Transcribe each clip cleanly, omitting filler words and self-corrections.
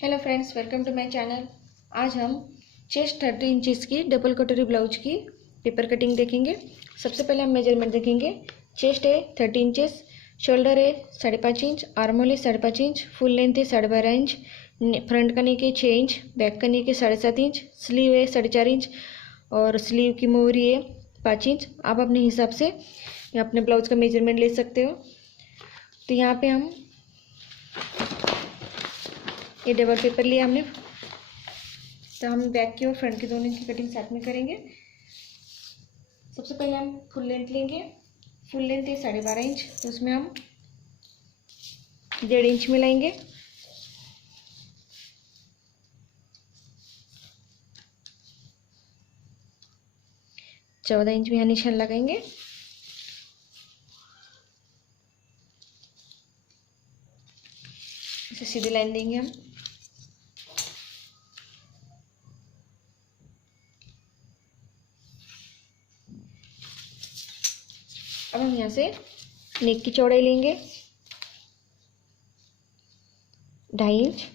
Hello friends, welcome to my channel. आज हम chest 30 inches की डबल कटोरी ब्लाउज की पेपर कटिंग देखेंगे। सबसे पहले हम मेजरमेंट देखेंगे। चेस्ट है 30 इंचेस, शोल्डर है 5.5 इंच, आर्मोल है 5.5 इंच, फुल लेंथ है 12.5 इंच, फ्रंट का नेक है 6 इंच, बैक का नेक है 7.5 इंच, स्लीव है 4.5 इंच और स्लीव की मोहरी है 5 इंच। आप अपने हिसाब से अपने ब्लाउज का मेजरमेंट ले सकते हो। तो यहाँ पे हम ये डबल पेपर लिया हमने, तो हम बैक की और फ्रंट की दोनों की कटिंग साथ में करेंगे। सबसे पहले हम फुल लेंथ लेंगे। फुल लेंथ है 12.5 इंच, तो उसमें हम 1.5 इंच मिलाएंगे। चौदह इंच में यहाँ निशान लगाएंगे। इसे सीधी लाइन देंगे हम। अब हम यहाँ से नेक की चौड़ाई लेंगे 2.5 इंच,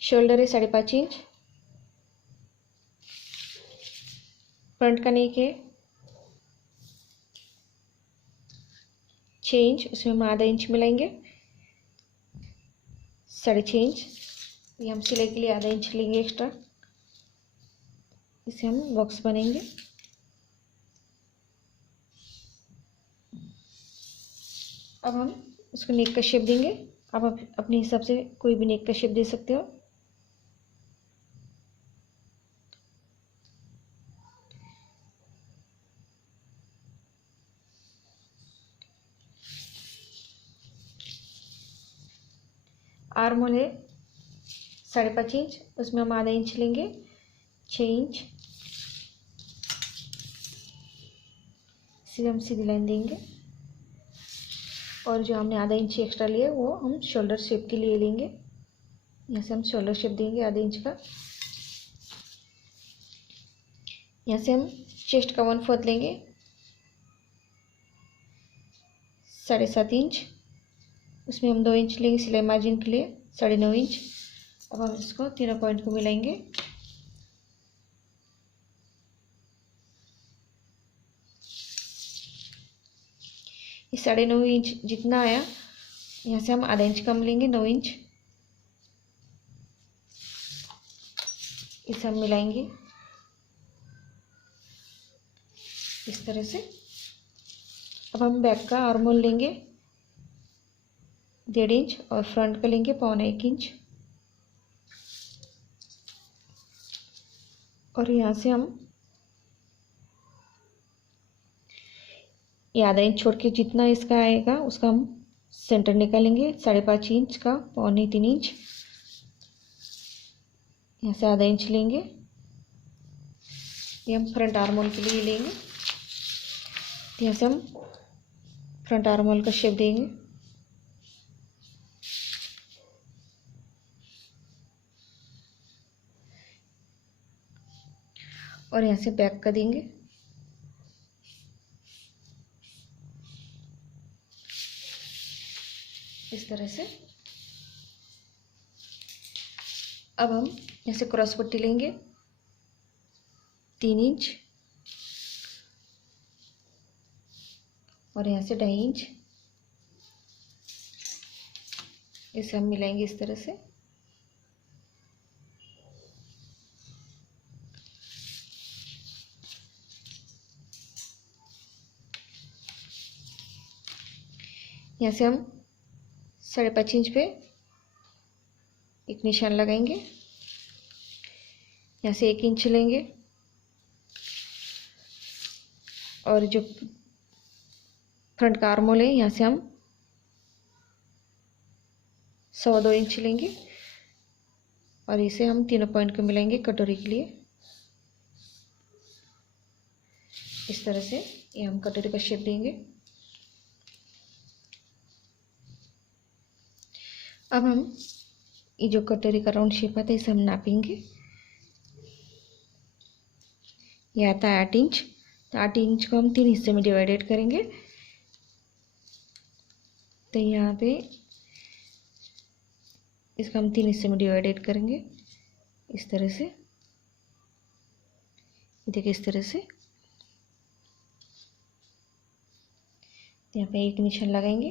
शोल्डर है 5.5 इंच, फ्रंट का नेक है 6 इंच, उसमें हम आधा इंच मिलाएंगे। 6.5 इंच ये हम सिलाई के लिए आधा इंच लेंगे एक्स्ट्रा। इसे हम बॉक्स बनेंगे। अब हम इसको नेक का शेप देंगे। आप अपने हिसाब से कोई भी नेक का शेप दे सकते हो। आर्मोल है 5.5 इंच, उसमें हम आधा इंच लेंगे। 6 इंच इसे हम सीधी लाइन देंगे और जो हमने आधा इंच एक्स्ट्रा लिया वो हम शोल्डर शेप के लिए लेंगे। यहाँ से हम शोल्डर शेप देंगे आधे इंच का। यहाँ से हम चेस्ट का 1/4 लेंगे 7.5 इंच, उसमें हम 2 इंच लेंगे सिलाई मार्जिन के लिए 9.5 इंच। अब हम इसको तीनों पॉइंट को मिलाएंगे। ये 9.5 इंच जितना आया, यहाँ से हम आधा इंच कम लेंगे 9 इंच। इसे हम मिलाएंगे इस तरह से। अब हम बैक का आर्मोल लेंगे 1.5 इंच और फ्रंट का लेंगे 1.25 इंच और यहाँ से हम ये आधा इंच छोड़ के जितना इसका आएगा उसका हम सेंटर निकालेंगे 5.5 इंच का 2.25 इंच। यहाँ से आधा इंच लेंगे, ये हम फ्रंट आर्मोल के लिए लेंगे। यहाँ से हम फ्रंट आर्मोल का शेप देंगे और यहाँ से बैक का देंगे। इस तरह से। अब हम यहाँ से क्रॉस पट्टी लेंगे 3 इंच और यहाँ से 2.5 इंच। इसे हम मिलाएंगे इस तरह से। यहाँ से हम 5.5 इंच पे एक निशान लगाएंगे। यहाँ से 1 इंच लेंगे और जो फ्रंट का आर्मोल है यहाँ से हम 2.25 इंच लेंगे और इसे हम तीनों पॉइंट को मिलाएंगे कटोरी के लिए। इस तरह से ये हम कटोरी का शेप देंगे। अब हम ये जो कटोरी का राउंड शेप आता है इसे हम नापेंगे। ये आता है 8 इंच, तो 8 इंच को हम 3 हिस्से में डिवाइडेड करेंगे। तो यहाँ पे इसका हम 3 हिस्से में डिवाइडेड करेंगे इस तरह से। देखिए इस तरह से यहाँ पे एक निशान लगाएंगे,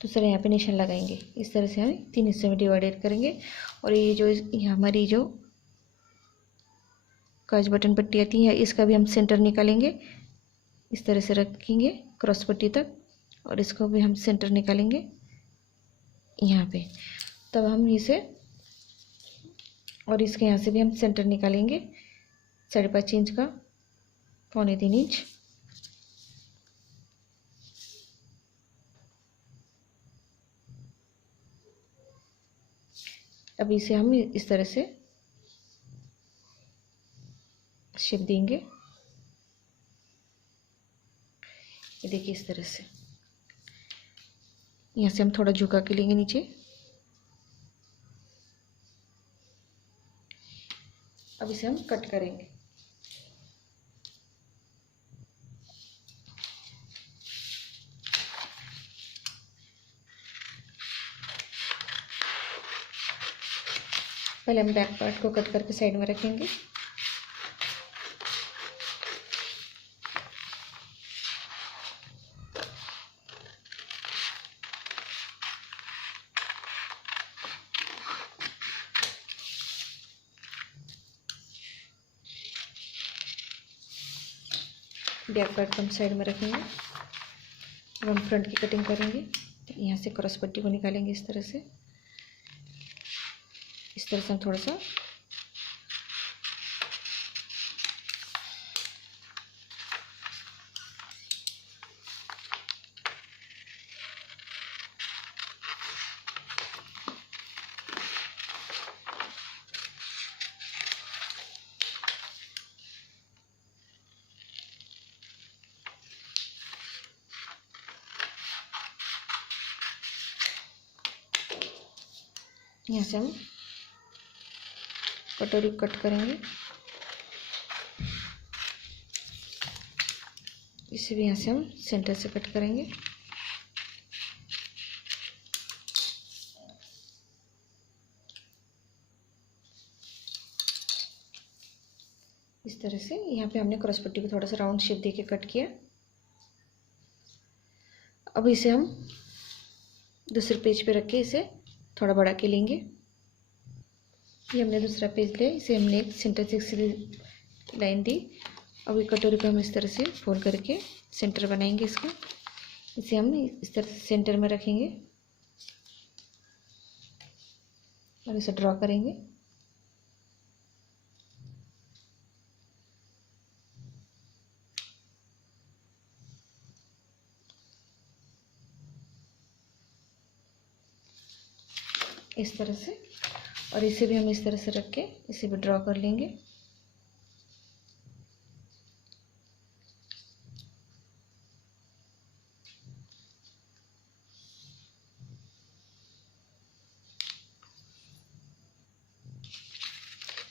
दूसरा यहाँ पे निशान लगाएंगे। इस तरह से हम 3 हिस्से में डिवाइडेड करेंगे। और ये जो हमारी जो काज बटन पट्टी आती है इसका भी हम सेंटर निकालेंगे। इस तरह से रखेंगे क्रॉस पट्टी तक और इसको भी हम सेंटर निकालेंगे यहाँ पे। तब हम इसे और इसके यहाँ से भी हम सेंटर निकालेंगे 5.5 इंच का, 2.25 इंच। अब इसे हम इस तरह से शेप देंगे। ये देखिए इस तरह से यहाँ से हम थोड़ा झुका के लेंगे नीचे। अब इसे हम कट करेंगे। पहले हम बैक पार्ट को कट करके साइड में रखेंगे। बैक पार्ट को हम साइड में रखेंगे। अब हम फ्रंट की कटिंग करेंगे। यहाँ से क्रॉस पट्टी को निकालेंगे इस तरह से। इस तरह से हम थोड़ा सा यहाँ से हम कटोरी कट करेंगे। इसे भी यहाँ से हम सेंटर से कट करेंगे। इस तरह से यहाँ पे हमने क्रॉस पट्टी को थोड़ा सा राउंड शेप देके कट किया। अब इसे हम दूसरे पेज पे रख के इसे थोड़ा बढ़ा के लेंगे। ये हमने दूसरा पेज लिया, इसे हमने एक सेंटर से सीधी लाइन दी। अब ये कटोरी को हम इस तरह से फोल्ड करके सेंटर बनाएंगे इसका। इसे हम इस तरह से सेंटर में रखेंगे और इसे ड्रॉ करेंगे। इस तरह से, और इसे भी हम इस तरह से रख के इसे भी ड्रॉ कर लेंगे।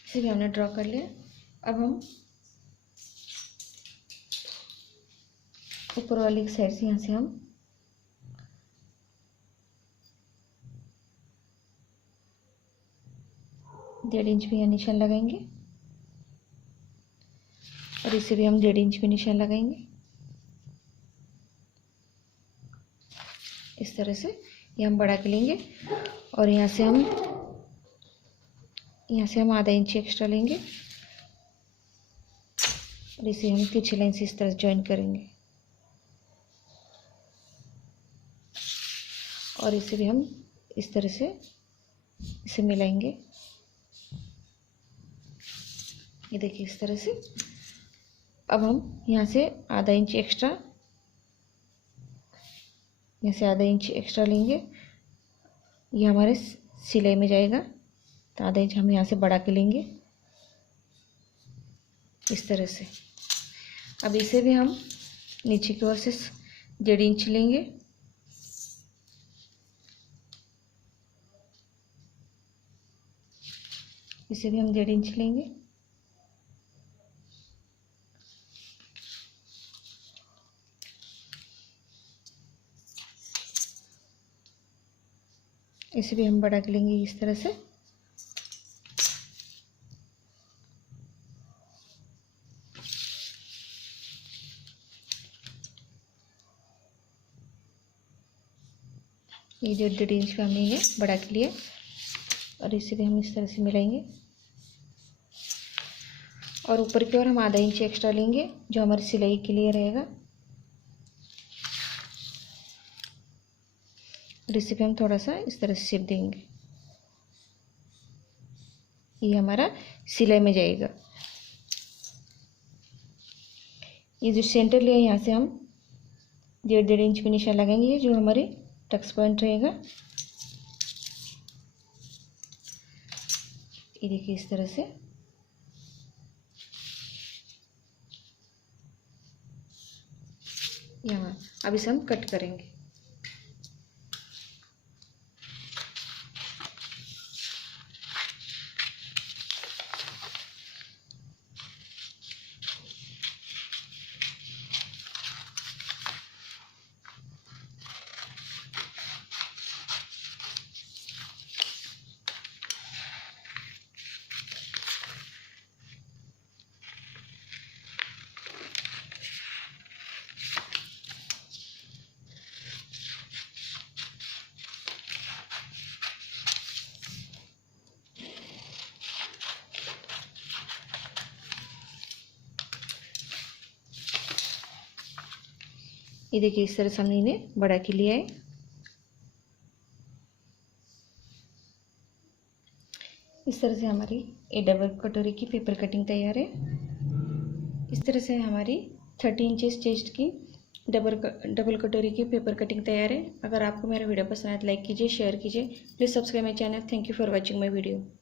इसे भी हमने ड्रॉ कर लिया। अब हम ऊपर वाली साइड से यहाँ से हम डेढ़ इंच भी यहाँ निशान लगाएंगे और इसे भी हम 1.5 इंच भी निशान लगाएंगे। इस तरह से ये हम बढ़ा के लेंगे और यहाँ से हम आधा इंच एक्स्ट्रा लेंगे और इसे हम पीछे लाइन से इस तरह ज्वाइन करेंगे और इसे भी हम इस तरह से इसे मिलाएंगे। ये देखिए इस तरह से। अब हम यहाँ से आधा इंच एक्स्ट्रा लेंगे। ये हमारे सिलाई में जाएगा तो आधा इंच हम यहाँ से बढ़ा के लेंगे इस तरह से। अब इसे भी हम नीचे की ओर से 1.5 इंच लेंगे। इसे भी हम 1.5 इंच लेंगे इसे भी हम बड़ा कर लेंगे इस तरह से। ये 1.5 इंच का हमने इन्हें बड़ा कर लिया और इसे भी हम इस तरह से मिलाएंगे और ऊपर की ओर हम आधा इंच एक्स्ट्रा लेंगे जो हमारी सिलाई के लिए रहेगा और इसे भी हम थोड़ा सा इस तरह से शेप देंगे। ये हमारा सिलाई में जाएगा। ये जो सेंटर लिया यहाँ से हम 1.5 इंच पे निशान लगाएंगे जो हमारे टक्स पॉइंट रहेगा। ये देखिए इस तरह से। यहाँ अब इसे हम कट करेंगे। ये देखिए इस तरह से हमने इन्हें बड़ा के लिया है। इस तरह से हमारी ये डबल कटोरी की पेपर कटिंग तैयार है। इस तरह से हमारी 30 इंचेस चेस्ट की डबल कटोरी की पेपर कटिंग तैयार है। अगर आपको मेरा वीडियो पसंद आए तो लाइक कीजिए, शेयर कीजिए। Please subscribe my channel. Thank you for watching my video.